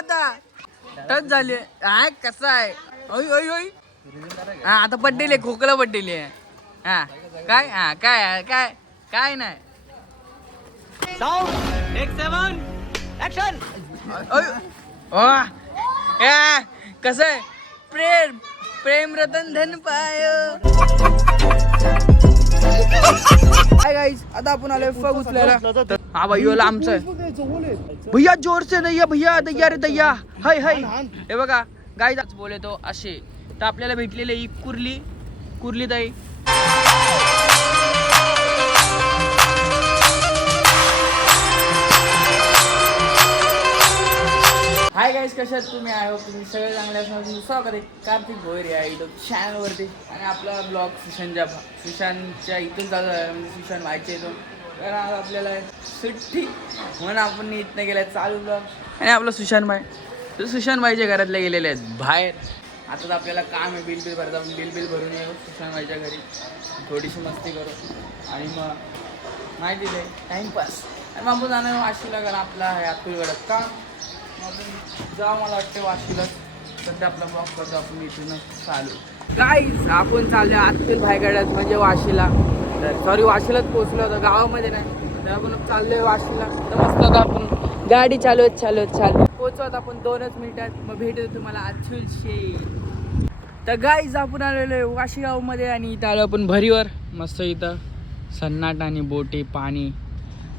आता टच झाली हा कसा आहे ओय ओय ओय हा आता पड्डेल आहे खोकला पड्डेल आहे हा काय काय काय नाही कसं आहे प्रेम प्रेम रतन धन पाय हाय गाइस आता आपण आलोय फग उचलायला हा भाई यो लांबचं आहे भैया जोर से दैया भैया दैया रे दैया हाय हाय हे बघा गाइस आज बोलतो असे तर आपल्याला भेटलेले ही कुर्ली ताई हाय गाइस कशा आहात तुम्ही आय होप तुम्ही सगळे चांगले असणार तुम्ही स्वागत आहे कार्तिक भोयर या युट्यूब चॅनलवरती आणि आपला ब्लॉग सुशांतच्या इथून चालू आहे म्हणजे सुशांत व्हायचे येतो कारण आज आपल्याला सुट्टी म्हणून आपण इथनं गेलाय चालू ब्लॉग आणि आपला सुशांत भाईच्या घरातले गेलेले आहेत बाहेर आता तर आपल्याला काम आहे बिल भरता बिल भरून येऊ सुशांत भाईच्या घरी थोडीशी मस्ती करू आणि मग माहिती दे टाईमपास आणि मग आपण जाणार वाशीला कारण आपला आहे अतुलगडात का जा मला वाटते वाशीला सध्या आपला ब्लॉग करतो आपण इथून चालू गाईस आपण चाललो अतुल भाईगडात म्हणजे वाशीला सॉरी वाशीलाच पोहोचलो होतो गावामध्ये नाही तर आपण चाललोय वाशीला तर मस्त आता आपण गाडी चालवत पोहोचवत आपण 2च मिनिटात मग भेटू तुम्हाला अतुलशी तर गाईस आपण आलेलो आहे वाशी गावमध्ये आणि इथं आलो आपण भरीवर मस्त इथं सन्नाट आणि बोटी पाणी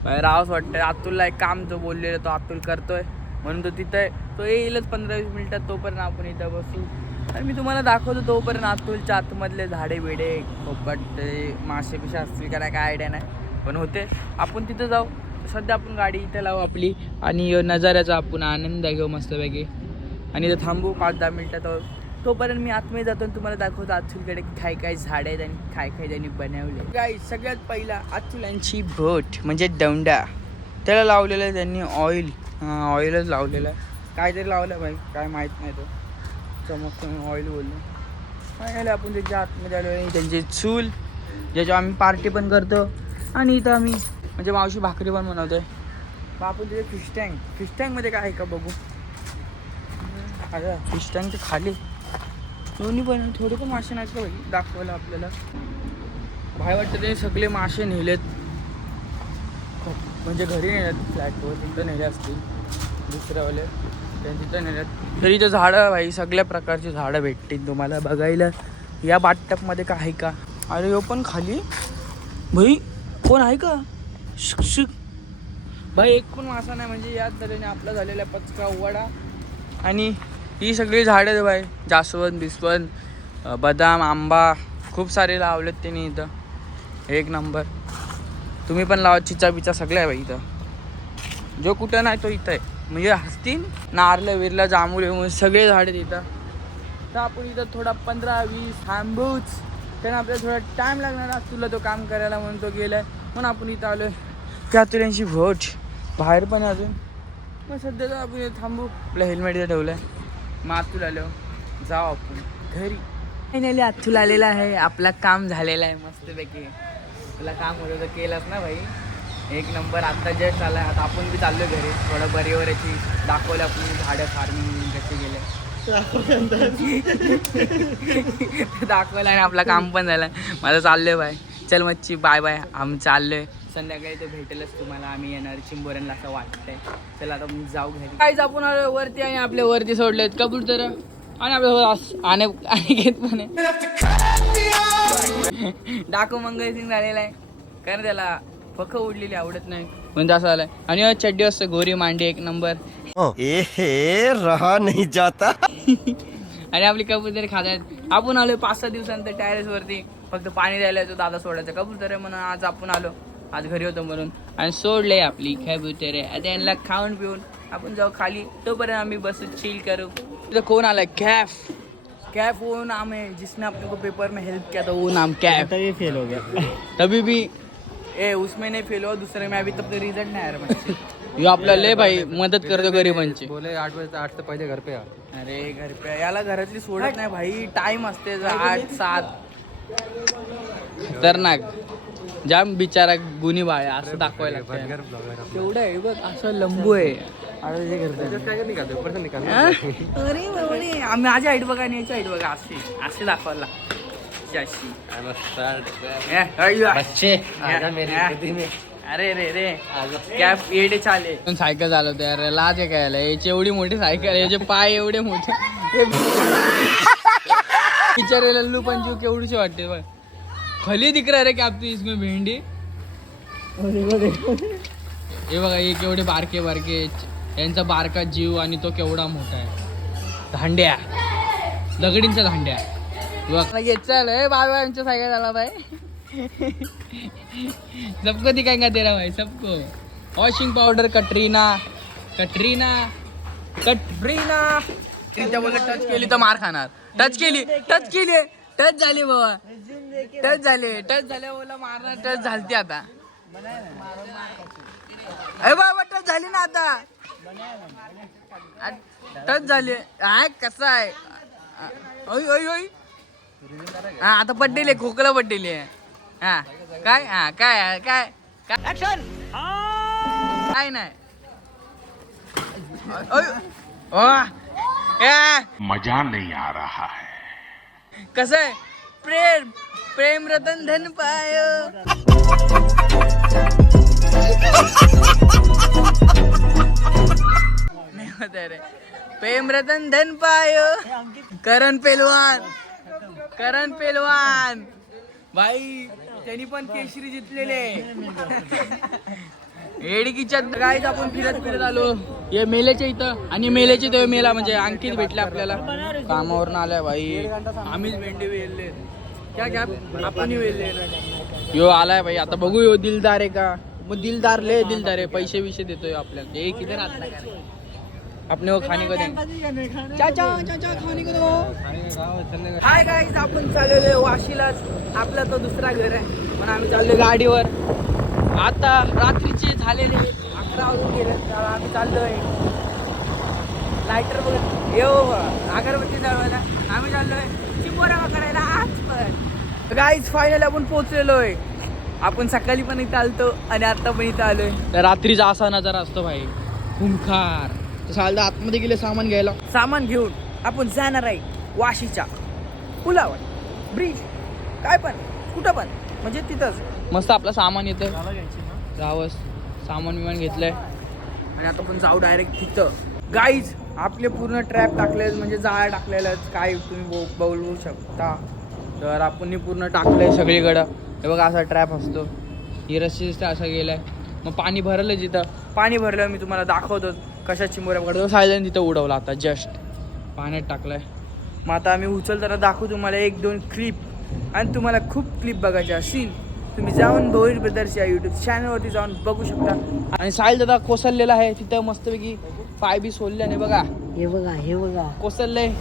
रावच वाटतं अतुलला एक काम जो बोललेलं तो अतुल करतोय म्हणून तो तिथं आहे तो येईलच 15-20 मिनिटात तोपर्यंत आपण इथं बसू आणि मी तुम्हाला दाखवतो तोपर्यंत अतुलच्या आतमधले झाडे बिडे पोपट ते मासे बिशे असतील का नाही काय आयडिया नाही पण होते आपण तिथं जाऊ सध्या आपण गाडी इथं लावू आपली आणि नजाऱ्याचा आपण आनंद घेऊ मस्तपैकी आणि इथं थांबू 5-10 मिनिटात तोपर्यंत मी आतमध्ये जातो आणि तुम्हाला दाखवतो अतुलकडे काय झाडे आहेत आणि काय त्यांनी बनवले गाईस सगळ्यात पहिला अतुलांची बोट म्हणजे दौंडा त्याला लावलेलं आहे त्यांनी ऑइलच लावलेलं आहे काहीतरी लावलं भाई काय माहीत नाही तो चमकतो ऑइल बोललो काय झालं आपण त्याच्या आतमध्ये आलो आहे त्यांची चूल ज्याच्यावर आम्ही पार्टी पण करतो आणि इथं आम्ही म्हणजे मावशी भाकरी पण बनवतो आहे मग आपण तिथे फिश टँकमध्ये काय आहे का बघू अरे फिश टँक तर खाली दोन्ही पण थोडे पण मासे नाही का भाई दाखवायला आपल्याला भाई वाटतं ते सगळे मासे नेलेत म्हणजे घरी नेल्यात फ्लॅटवर तिथं नेले असतील दुसऱ्यावाले तिथं नेल्यात तरी इथं झाडं भाई सगळ्या प्रकारची झाडं भेटतील तुम्हाला बघायला या बाटटपमध्ये का आहे का अरे यो पण खाली भाई कोण आहे का शुक भाई एक पण मासा नाही म्हणजे याच तऱ्हेने आपला झालेला पचका वडा आणि ही सगळी झाडं भाई जास्वंद बिस्वंद बदाम आंबा खूप सारे लावलेत त्यांनी इथं एक नंबर तुम्ही पण लावा चिचा बिचा सगळं आहे भाई इथं जो कुठं नाही तो इथं आहे म्हणजे हसतील नारळ विरला जांभूळ सगळे झाडे तिथं तर आपण इथं थोडा 15-20 थांबूच कारण आपल्याला थोडा टाईम लागणार तुला तो काम करायला म्हणून तो गेलाय म्हणून आपण इथं आलो आहे त्या तुल्यांची भोट बाहेर पण अजून मग सध्या तर आपण थांबू आपलं हेल्मेट इथं ठेवलं आहे मग अतुल आलो जाऊ आपण घरी फायनली अतुल आलेला आहे आपला काम झालेलं आहे मस्तपैकी तुला काम होतं तर केलंच ना भाई एक नंबर आत्ता जस्ट आला आता आपण बी चाललो घरी थोडं बरीवर याची दाखवलं आपण झाडं फार्मिंग कसे गेले दाखवलं आणि आपलं काम पण झालं माझं चाललोय भाई चल मच्छी बाय आम्ही चाललोय संध्याकाळी तो भेटेलच तुम्हाला आम्ही येणार चिंबोऱ्यांना असं वाटतंय चला आता जाऊ घरी काहीच आपण वरती आणि आपल्या वरती सोडलेत कबूतर आणि आपल्या आणि घेत पण डाकू मंगलसिंग झालेला आहे कारण त्याला फक उडलेली आवडत नाही म्हणजे असं आलाय आणि चड्डी असतं गोरी मांडी एक नंबर रहा नाही जाता आणि आपली कबूतर खातात आपण आलो 5-6 दिवसानंतर टेरेस वरती फक्त पाणी द्यायला तो दादा सोडायचा कबूतर आहे म्हणून आज आपण आलो आज घरी होतो म्हणून आणि सोडले आपली कबूतर आहे आता यांना खाऊन पिऊन आपण जाऊ खाली तोपर्यंत आम्ही बसू चिल करू इधर कौन आला कैफ वो नाम है जिसने अपने को पेपर में हेल्प किया था वो नाम कैफ ये फेल हो गया तभी भी उसमें नहीं फेल हुआ दूसरे में अभी तब तो रिजल्ट नहीं आ रहा यो आपला ले भाई मदत करतो गरिबांची बोले 8 से पहले घर पे आ अरे घर पे याला घरातली सोडत नाही भाई टाइम असते 8-7 खतरनाक जाम बिचारा गुणी बाळ आहे, असं दाखवायला लागतं. तेवढं आहे बघ, असं लंबू आहे. अरे बाबा, माझी हाईट बघा आणि याची हाईट बघा, असे दाखवायला लागतं अशी. अरे रे रे कॅप येडे चाले. सायकल चालवते यार, लाज आहे काय याची एवढी मोठी सायकल, याचे पाय एवढे मोठे. बिचारे लल्लू पंचू केवढीशी वाटते बघ. खली दिख रहा रे कॅप तू इसमें भेंडी. हे बघा हे केवढे बारके बारके, यांचा बारका जीव आणि तो केवढा मोठा आहे. धांड्या, दगडींच्या धांड्या बघ. येत चाल बाबा आमच्या सायकल झाला बाय. सबको दिखाएगा तेरा भाई, सबको. Washing powder Katrina Katrina Katrina. तिच्या बोलत टच केली तर मार खाणार. टच केली टच झाली बाबा, टच झाले बोला मारणार. टच झालती आता. अरे बाबा टच झाली ना आता, टच झाली. हा कसा आहे. ओय ओय ओय. हा आता पड्डेले खोकला पड्डेले. हा काय, हा काय काय काय काय नाही. मजा नहीं आ रहा है. कसं आहे. प्रेम प्रेम रतन धन पायो. नाही होत रे. प्रेम रतन धन पायो. करण पेलवान भाई, त्यांनी पण केशरी जितलेले. एडकीच्या गाईत आपण फिरत आलो हे मेलेच्या इथं. आणि मेलेचे ते मेला म्हणजे अंकित भेटले आपल्याला, कामावरून आलाय भाई. आम्हीच भेंडी वेलले क्या क्या आपण वेलले. यो आलाय भाई. आता बघू यो दिलदार आहे का. मग दिलदार आहे, पैसे विषय देतोय आपल्याला. हे किती राहत का अपने वो खाने को देंगे. चाचा खाने को दो. हाय गाईज, आपण चाललेलो वाशीलाच. आपला तो दुसरा घर आहे, पण आम्ही चाललो गाडीवर. आता रात्रीचे झालेले 11 वाजून गेले, तर आम्ही चाललोय लायटर बघत येऊ अगरबत्ती जळवायला. आम्ही चाललोय चिंबोऱ्या करायला आज पण. गाईज फायनल आपण पोहोचलेलो आहे. आपण सकाळी पण इथं आलतो आणि आता पण इथं आलोय. तर रात्रीचा असा नजारा असतो भाई, खूंखार. सालदा आतमध्ये गेले सामान घ्यायला. सामान घेऊन आपण जाणार आहे वाशीच्या पुलावर, ब्रिज, काय पण कुठं पण म्हणजे तिथंच मस्त आपलं सामान येतं. जावंच सामान विमान घेतलंय आणि आता आपण जाऊ डायरेक्ट तिथं. गाईज आपले पूर्ण ट्रॅप टाकले, म्हणजे जाळ्या टाकलेल्या काय तुम्ही बोलवू शकता. तर आपण पूर्ण टाकलंय सगळीकडं. हे बघा असा ट्रॅप असतो. ही रस्सी असं गेलाय. मग पाणी भरलं जिथं. पाणी भरलं मी तुम्हाला दाखवतो कशा चिंबोऱ्या पकडतो. सायलेन तिथं उडवला आता जस्ट पाण्यात टाकलाय. मग आता आम्ही उचलताना दाखवू तुम्हाला 1-2 क्लिप. आणि तुम्हाला खूप क्लिप बघायच्या असतील तुम्ही जाऊन भोईर ब्रदर्स या यूट्यूब चॅनलवरती जाऊन बघू शकता. आणि साहिल दादा कोसळलेला आहे तिथं मस्तपैकी, पाय बी सोडले आणि बघा हे बघा कोसळलंय.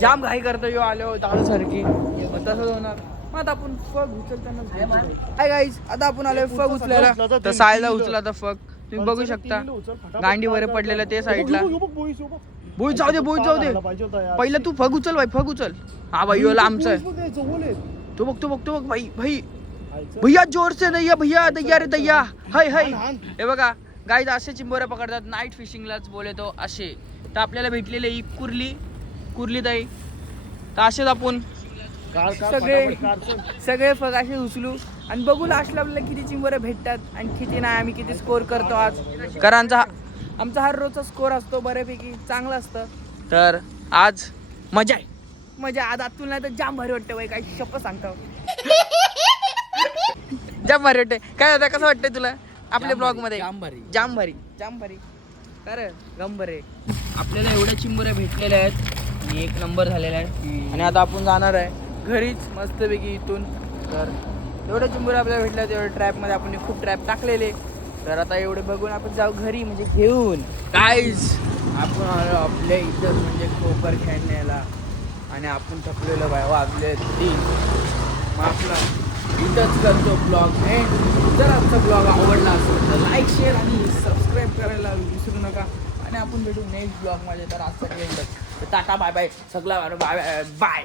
जाम घाई करतो यो आलो दारू सारखी. मग तसंच होणार. मग आता आपण फग उचलताना हाय गाईज, आता आपण आलोय फग उचलायला. तर साहिलला उचला तर फग तुम्ही बघू शकता. गांडीवर पडलेलं ते साईडला. बोई जाऊ दे. पहिलं तू फग उचल भाई, फग उचल. हा भाई यो लांबचा आहे. तो बघ भाई भैया जोर से भैया दैया रे दैया. हाय हे बघा गाईज असे चिंबोऱ्या पकडतात. नाईट फिशिंगलाच बोलतो असे. तर आपल्याला भेटलेले ही कुर्ली ताई. तर असेच आपण सगळे फग असे उचलू आणि बघू लास्टला आपल्याला किती चिंबोऱ्या भेटतात आणि किती नाही. आम्ही किती स्कोर करतो आज, कारण आमचा हर रोजचा स्कोर असतो बऱ्यापैकी चांगला असतं. तर आज मजा आज आतून नाही तर जाम भारी वाटतं बाई. काही शप्प सांगतो जाम भारी वाटते. काय होतं, कसं वाटतंय तुला आपल्या ब्लॉग मध्ये? जाम भारी खरं गंबर आहे. आपल्याला एवढ्या चिंबोऱ्या भेटलेल्या आहेत आणि 1 नंबर झालेला आहे. आणि आता आपण जाणार आहे घरीच मस्तपैकी इथून. तर एवढ्या चिंबोऱ्या आपल्याला भेटल्या, तेवढ्या ट्रॅपमध्ये आपण खूप ट्रॅप टाकलेले. तर आता एवढे बघून आपण जाऊ घरी म्हणजे घेऊन. गाईज आपण आलो आपल्या इथं म्हणजे कोपर खेळण्याला आणि आपण थकलेलो बाय, वाजले 3. मग आपला इथंच करतो ब्लॉग एंड. जर आमचा ब्लॉग आवडला असेल तर लाईक, शेअर आणि सबस्क्राईब करायला विसरू नका. आणि आपण भेटू नेक्स्ट ब्लॉगमध्ये. तर आजसाठी एवढंच. टाटा बाय बाय सगळं बाय.